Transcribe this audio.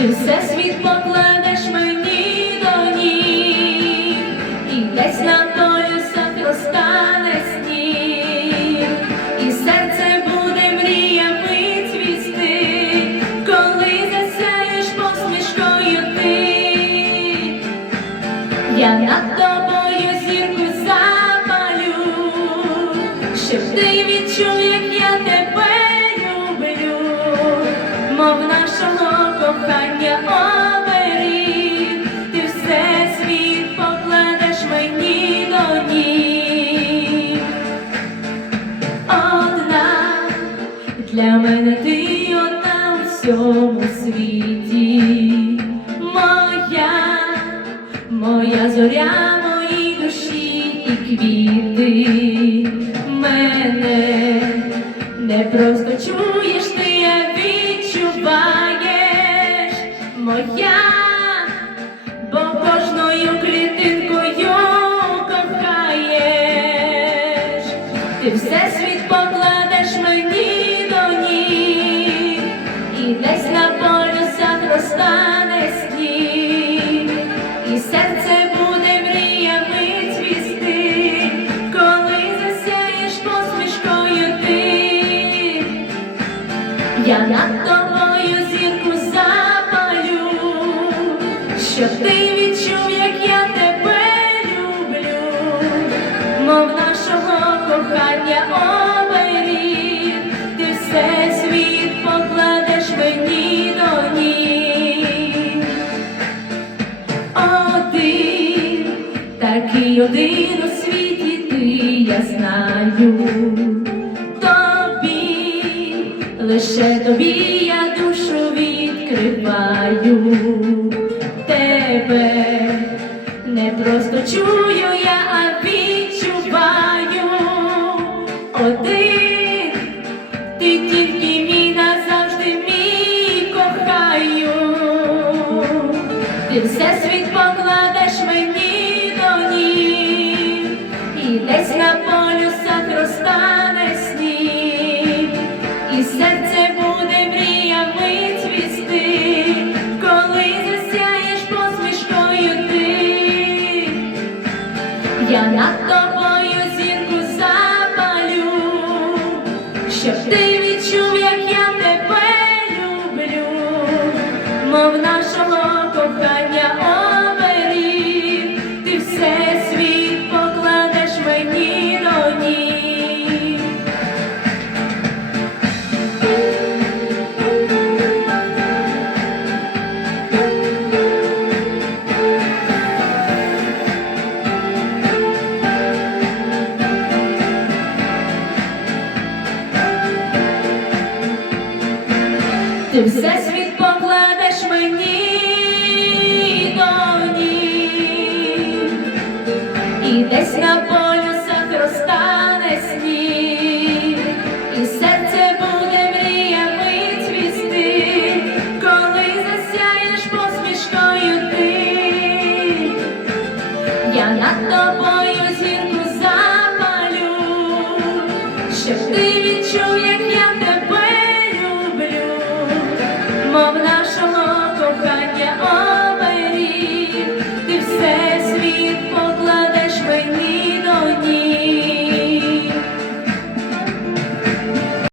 ти все світ покладеш мені до ніг, і десь на полюсах розтане сніг, і серце буде мріями цвісти, коли засяєш посмішкою ти. Я над тобою зірку запалю, щоб ти відчув, як я тебе люблю, мов нашого кохання оберіг, ти все світ покладеш мені до ніг. Одна. Для мене ти одна у всьому світі, моя, моя зоря, мої душі і квіти, не просто чуєш, Я над тобою зірку запалю, щоб ти відчув, як я тебе люблю, мов нашого кохання оберіг, ти все світ покладеш мені до ніг. Один, такий один у світі ти, я знаю, лише тобі я душу відкриваю, тебе не просто чую я, а відчуваю. Один, ти тільки мій назавжди мій кохаю. Ти все світ покладеш мені до ніг, і десь на полюсах розтане Я над тобою ти все світ покладеш мені до ніг. і десь на полюсах розтане сніг, і серце буде мріями твісти, коли засяєш посмішкою ти, я над тобою.